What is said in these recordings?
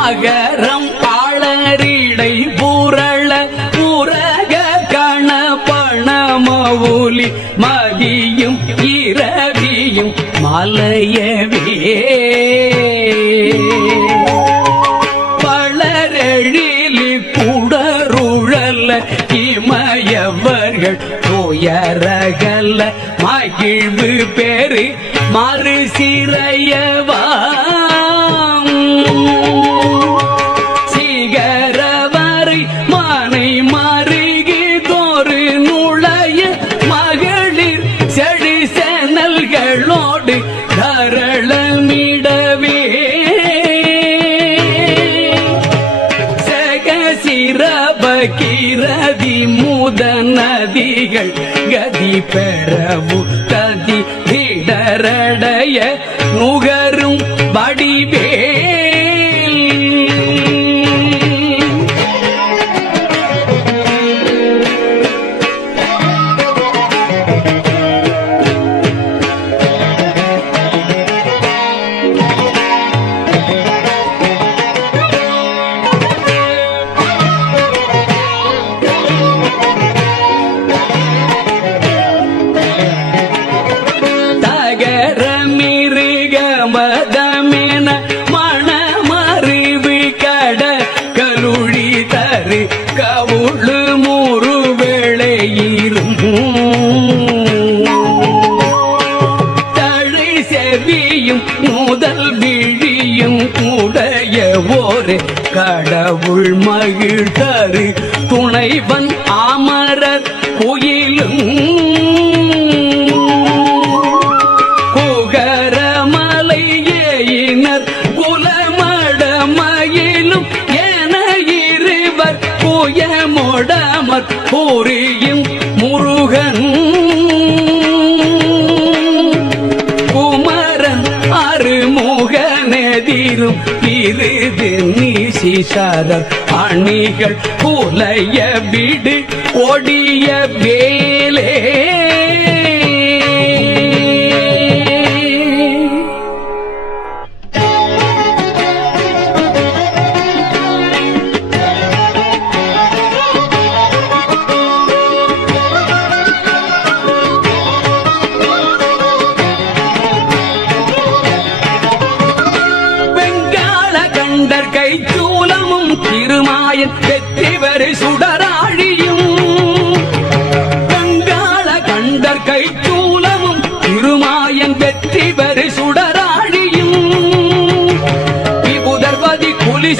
அகரம் ஆளரிடை பூரள புரக கணபணமவுலி மதியும் இரவியும் மலையவே. பளரெழிலி குடருழல்ல இமயவர்கள் துயரகல்ல மகிழ்வு பெரு மறு சிறையவா. கிரதி மூத நதிகள் கதி பெறவு கதி திடரடைய நுகரும் வடிவேல் ஒரு கடவுள் மகிழ் தரு துணைவன் அமரர் கோயிலும் இருது நீசிசரர் அணிகள் புலைய விடு ஒடிய வே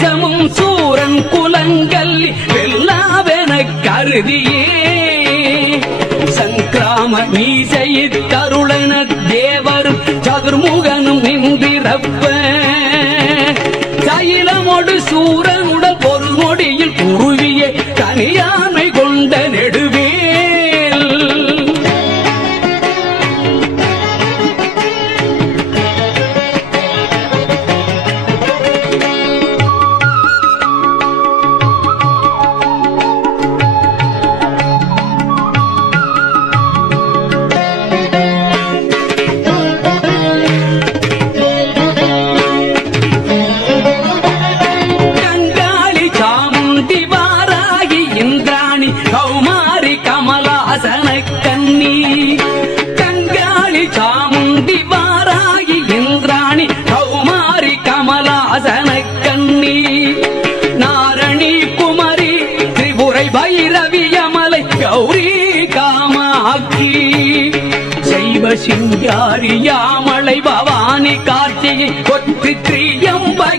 விபுதர்வதி சூரன் குலங்கள் வெல்லாவென கருதியே. சங்கிராம மீசையில் தருளன சாமுண்டி வாராகி இந்திராணி கௌமாரி கமலாசன கண்ணி நாரணி குமரி திரிபுரை பைரவி அமலை கௌரி காமாக்கி செய்வ சிங்காரி யாமலை பவானி கார்த்திகை கொத்து திரியம்பை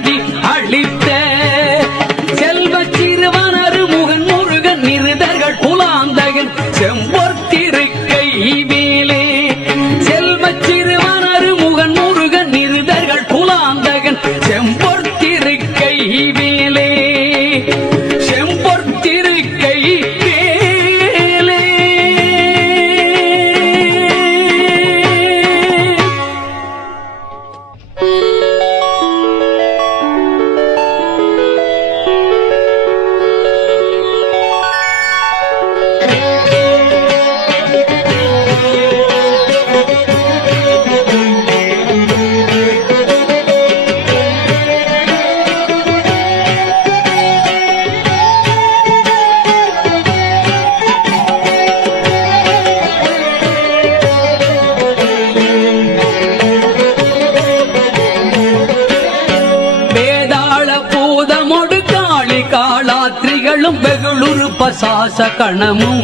வெகுளுரு பசாச கணமும்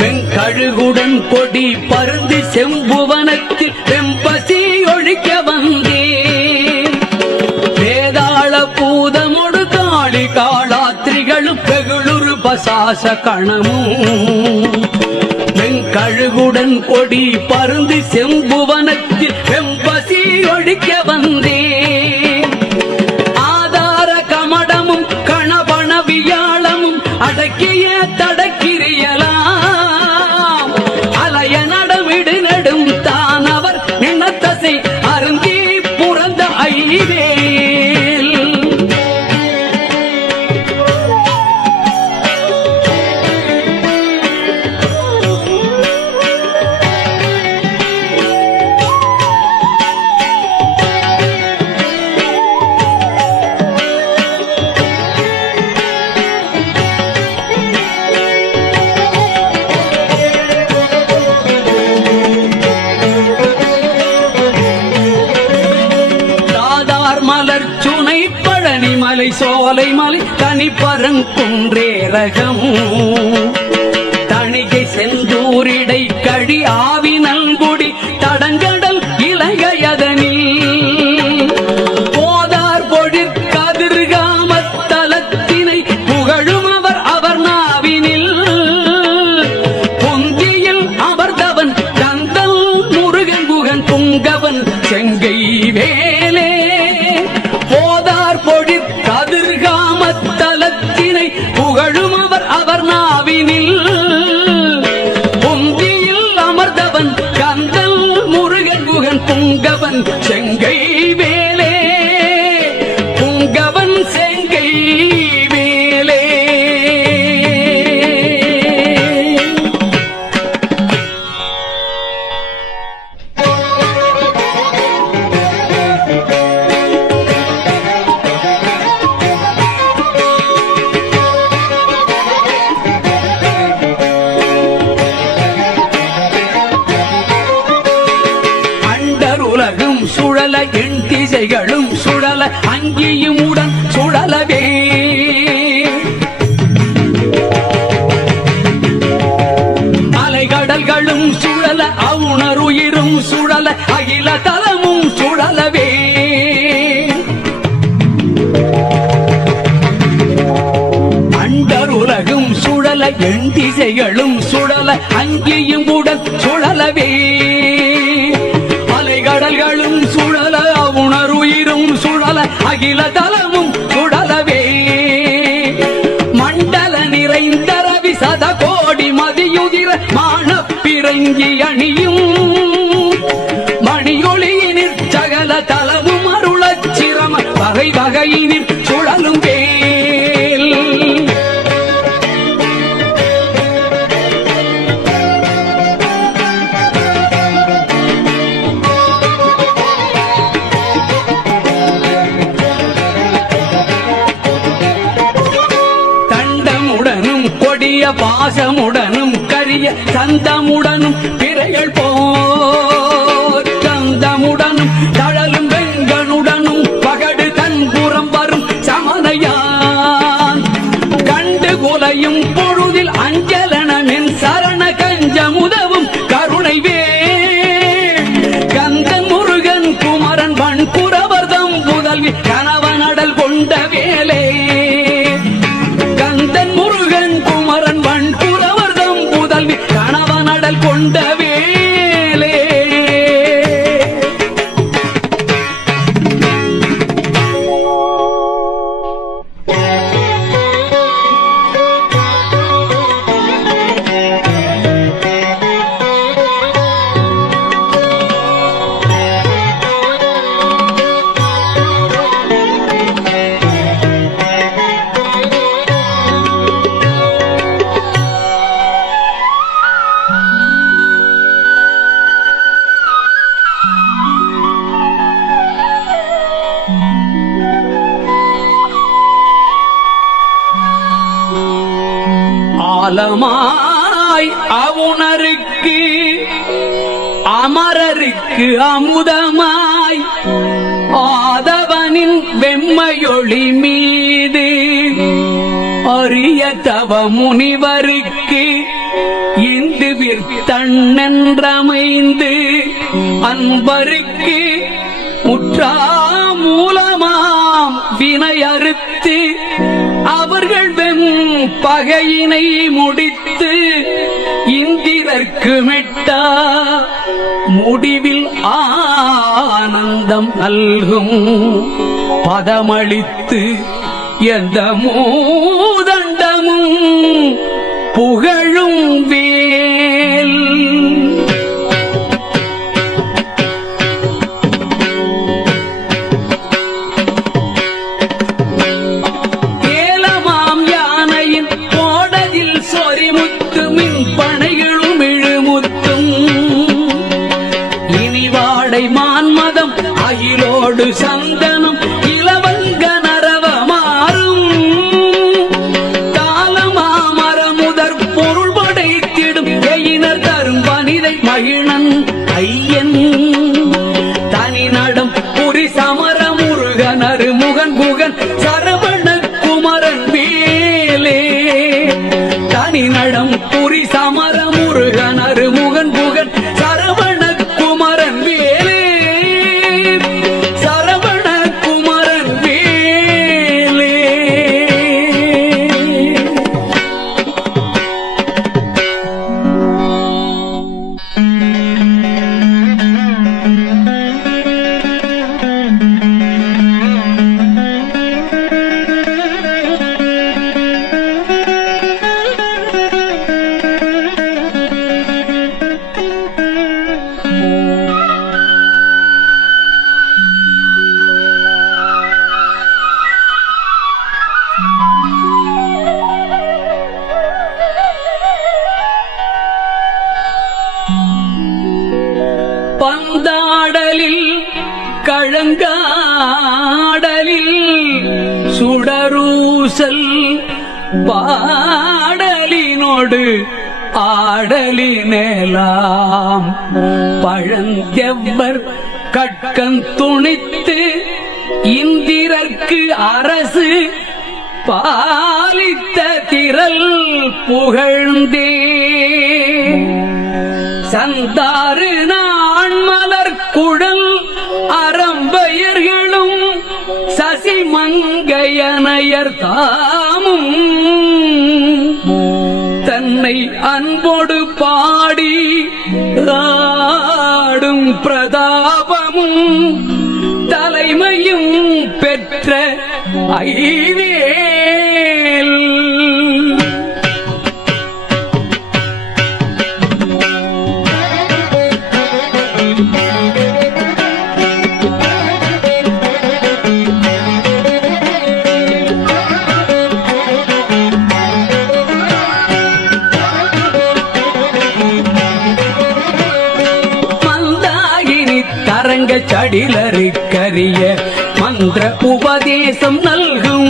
வெங்கழுகுடன் கொடி பருந்து செம்புவனத்தில் வெம்பசி ஒழிக்க வந்தே. வேதாள பூதமொடு காளி காளாத்திரிகளும் வெகுளுரு பசாச கணமும் வெங்கழுகுடன் கொடி பருந்து செம்புவனத்தில் வெம்பசி ஒழிக்க வந்தே. சோலை மலை தனி பரங்குன்றே ரகம். சங்கியும் உடன் சுழலவே. அலைகடல்களும் சுழல அவுணருயிரும் சுழல அகில தலமும் சுழலவே. அண்டருலகும் சுழல எண் திசைகளும் சுழல அங்கேயும் உடன் சுழலவே. அலைகடல்களும் அகிலதலமும் உடலவே மண்டல நிறைந்தரவி சத கோடி மதியுதிர மானப்பிறங்கி அணியும் பாசமுடனும் கரிய சந்தமுடனும் தவ முனிவருக்கு இந்து விற்தண்ணென்றமைந்து அன்பருக்கு முற்றா மூலமாம் வினையறுத்து அவர்கள் வெண் பகையினை முடித்து இந்திரர்க்கு மெட்டா முடிவில் ஆனந்தம் நல்கும் பதமளித்து எந்த மூதன் புகழும் வே துணித்து இந்திரர்க்கு அரசு பாலித்த திரல் புகழ்ந்தே. சந்தாறு நான் மலர் குழல் அறம்பெயர்களும் சசிமங்கையனையர் தாமும். தன்னை அன்போடு பாடி ஆடும் பிரதாபமும் பெற்ற ஐவேல். மந்தாகினி தரங்க சடிலருக்கரிய மந்திர உபதேசம் நல்கும்.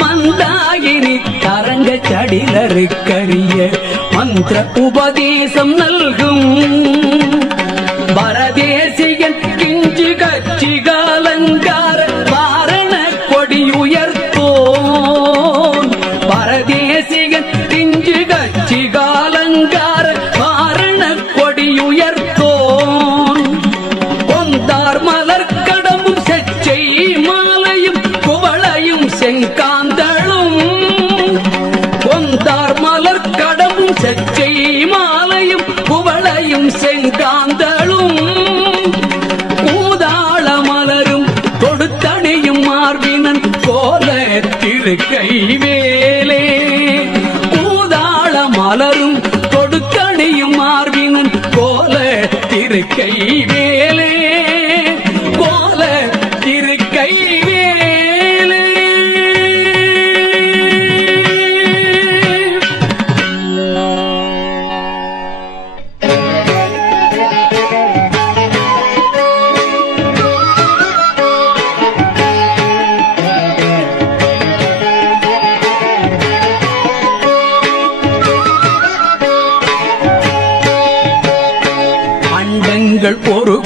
மந்தாகினி தரங்க சடிலருக்கரிய மந்திர சச்சை மாலையும் குவளையும் செங்காந்தளும். ஊதாள மலரும் தொடுத்தணியும் மார்பினன் கோல திருக்கை வேலே ஊதாள மலரும் தொடுத்தணியும் மார்பினன் கோல திருக்கை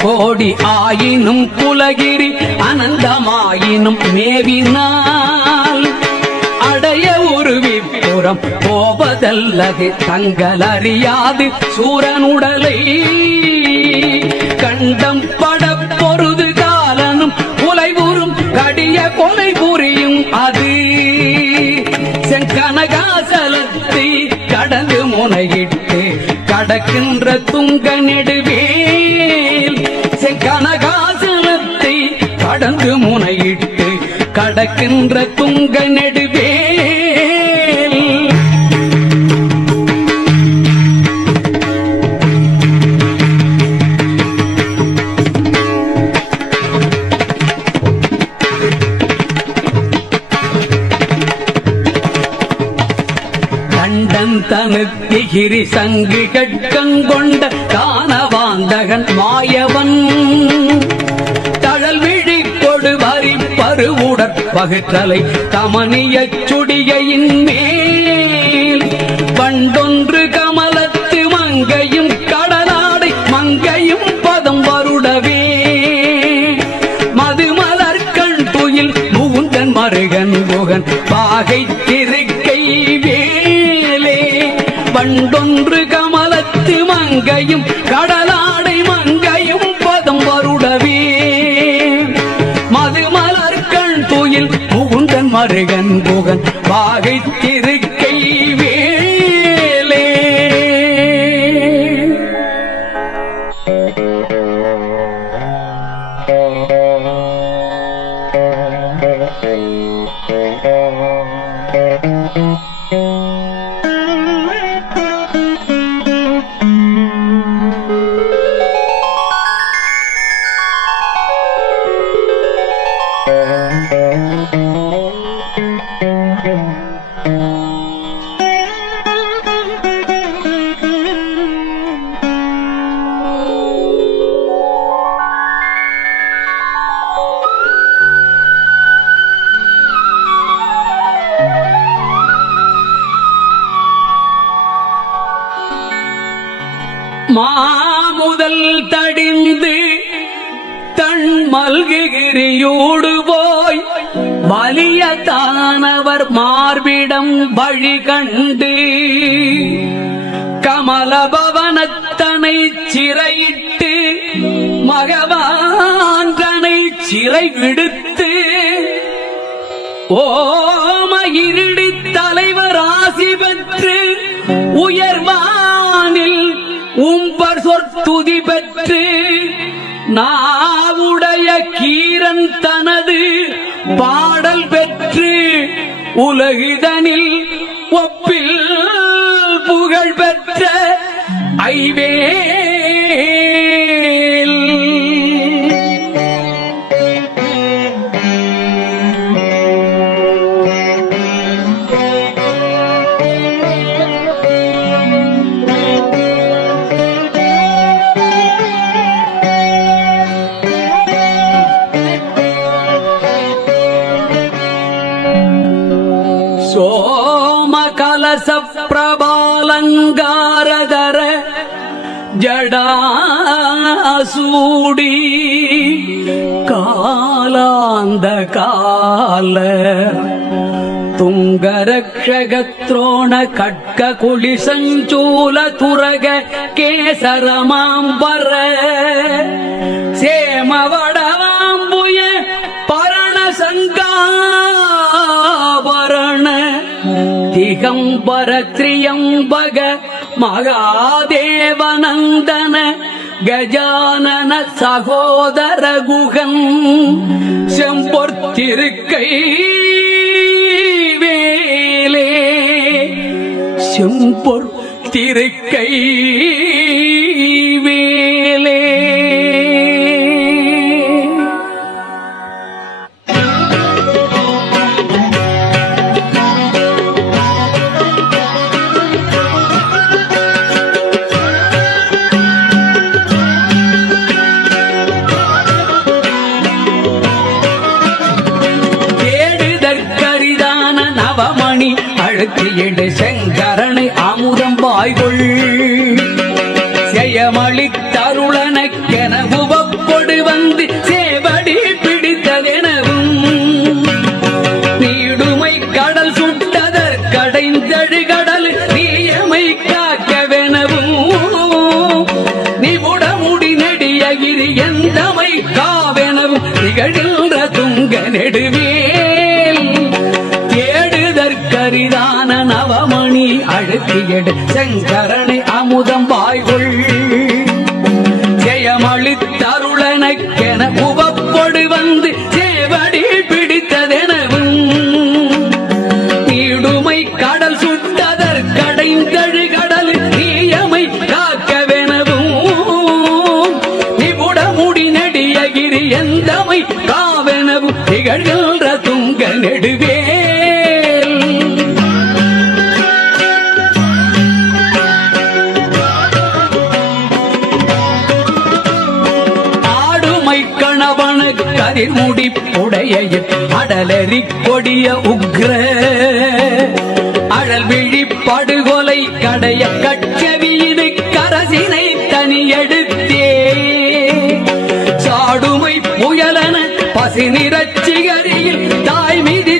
கோடி ஆயினும் குலகிரி அனந்தமாயினும் மேவினால். அடைய உருவி புறம் போவதல்லது தங்கள் அறியாது சூரனுடலை கண்டம் பட பொருது காலனும் உலைவுறும் கடிய கொலை புரியும் அது. செங்கனகாசலத்தை கடந்து முனையிட்டு கடக்கின்ற துங்க நெடுவே கடந்து முனையிட்டு கடக்கின்ற துங்க நெடுவே கண்டன் தனுத்திகிரி சங்கு கட்க பருவுடற் தமனிய சுடிகையின் மேல். பண்டொன்று கமலத்து மங்கையும் கடலாடை மங்கையும் பதம் வருடவே. மதுமலர்கள் துயில் முகுந்தன் மருகன் முகன் பாகைத்தே முகுந்தன் மருகன் முகன் பாகை மாமுதல் தடிந்து தன் மல்கிரியோடு வலிய தானவர் மார்பிடம் வழி கண்டு கமலபவனத்தனை சிறையிட்டு மகவான்றனை சிறை விடுத்து ஓம இருடி தலைவர் ஆசி பெற்று உயர்வானில் உம்பர் சொற்துதி பெற்று நாவுடைய கீரன் தன உலகிதனில் ஒப்பில் புகழ் பெற்ற ஐவே கலச பிரபாலங்காரதர ஜடாசூடி காலாந்த கால துங்கரக்ஷகத்ரோண கட்க குளி சஞ்சூல துரக கேசரமாம்பர சேமவடவாம்புய திகம்பர திரியம்பக மகாதேவநந்தன கஜானன சகோதர குகன் செம்பொர்த்திருக்கை வேலே. செம்பொர் திருக்கை செஞ்சழுகடல் நீயமை காக்க வெனவும் நிபுட முடி நெடியகிரி எந்தமை காவெனவும். நிகழ்கின்ற துங்க நெடுவேல். தேடுதற்கரிதான நவமணி அழுத்தியடு. செங்கரணி அமுதம் கதிர்முடி உடைய அடலறி கொடிய உக்ர. அழல் விழி படுகொலை கடைய கட்சவியிடு கரசினை தனியெடுத்தே. சாடுமை புயலன பசி நிறச்சிகரியில் தாய் மீதி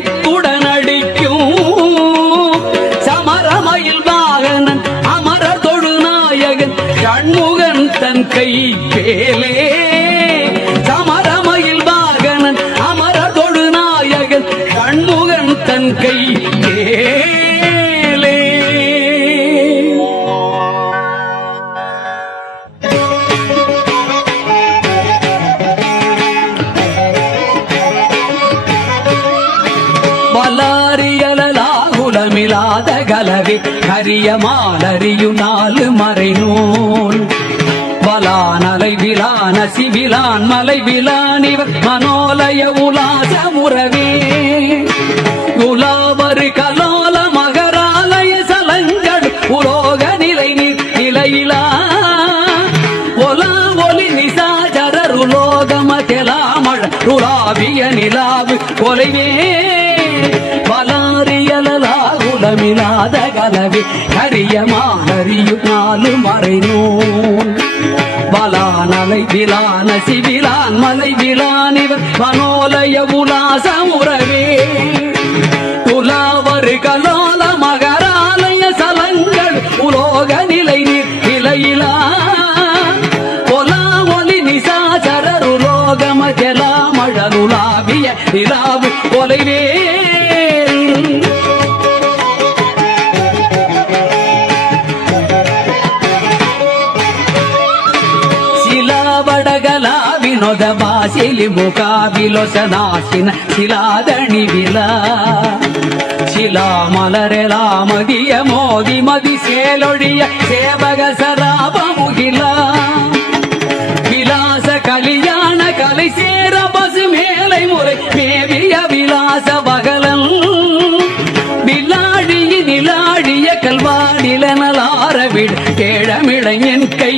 அடிக்கும். சமரமயில் வாகனன் அமர தொழுநாயகன் கண்முகன் தன் கை பேலே கரிய மாலறியு நாலு மறை நூல் வலானலை விலான சிவிலான் மலை விலான் இவர் மனோலய உலாச முறவே. உலாவரு கலோல மகராலய சலங்கள் உலோக நிலை நிற் நிலையிலா. ஒலா ஒலி நிசாஜரருலோகம தெலாமழ ருலாவிய நிலாவு கொலைவே. பலாரியலாகுலமிலாத கலவி கரியமா கரியும் நாலு மறை நூல் பலானலை விலான சிவிலான் மலை விலான் இவர் மனோலய உலாச உறவே துலாவரு கலோல மகராலய சலங்கள் உலோக நிலை நீர் நிலையிலா பொலா ஒலி நிசாசரரு லோகம ஜலாமழலுலாவிய நிலாவு ಜ್ಞಾನದ ಬಾಸಿಲಿ ಮುಖಾಭಿಲೋಸನಾಸಿನ ಶಿಲಾದಣಿವಿಲ ಶಿಲಾ ಮಲರೆಲಾ ಮದಿಯ ಮೋದಿ ಮದಿ ಸೇಲೊಡಿಯ ಸೇವಗ ಸರಾಪ ಮುಗಿಲ ವಿಲಾಸ ಕಲಿಯಾಣ ಕಲಿ ಸೇರ ಬಸು ಮೇಲೈ ಮುರೈ ಮೇವಿಯ ವಿಲಾಸ ಬಗಲಂ விலாடிய நிலாடிய கல்வாடில நலாரவிடு கேழமிழங்கின் கை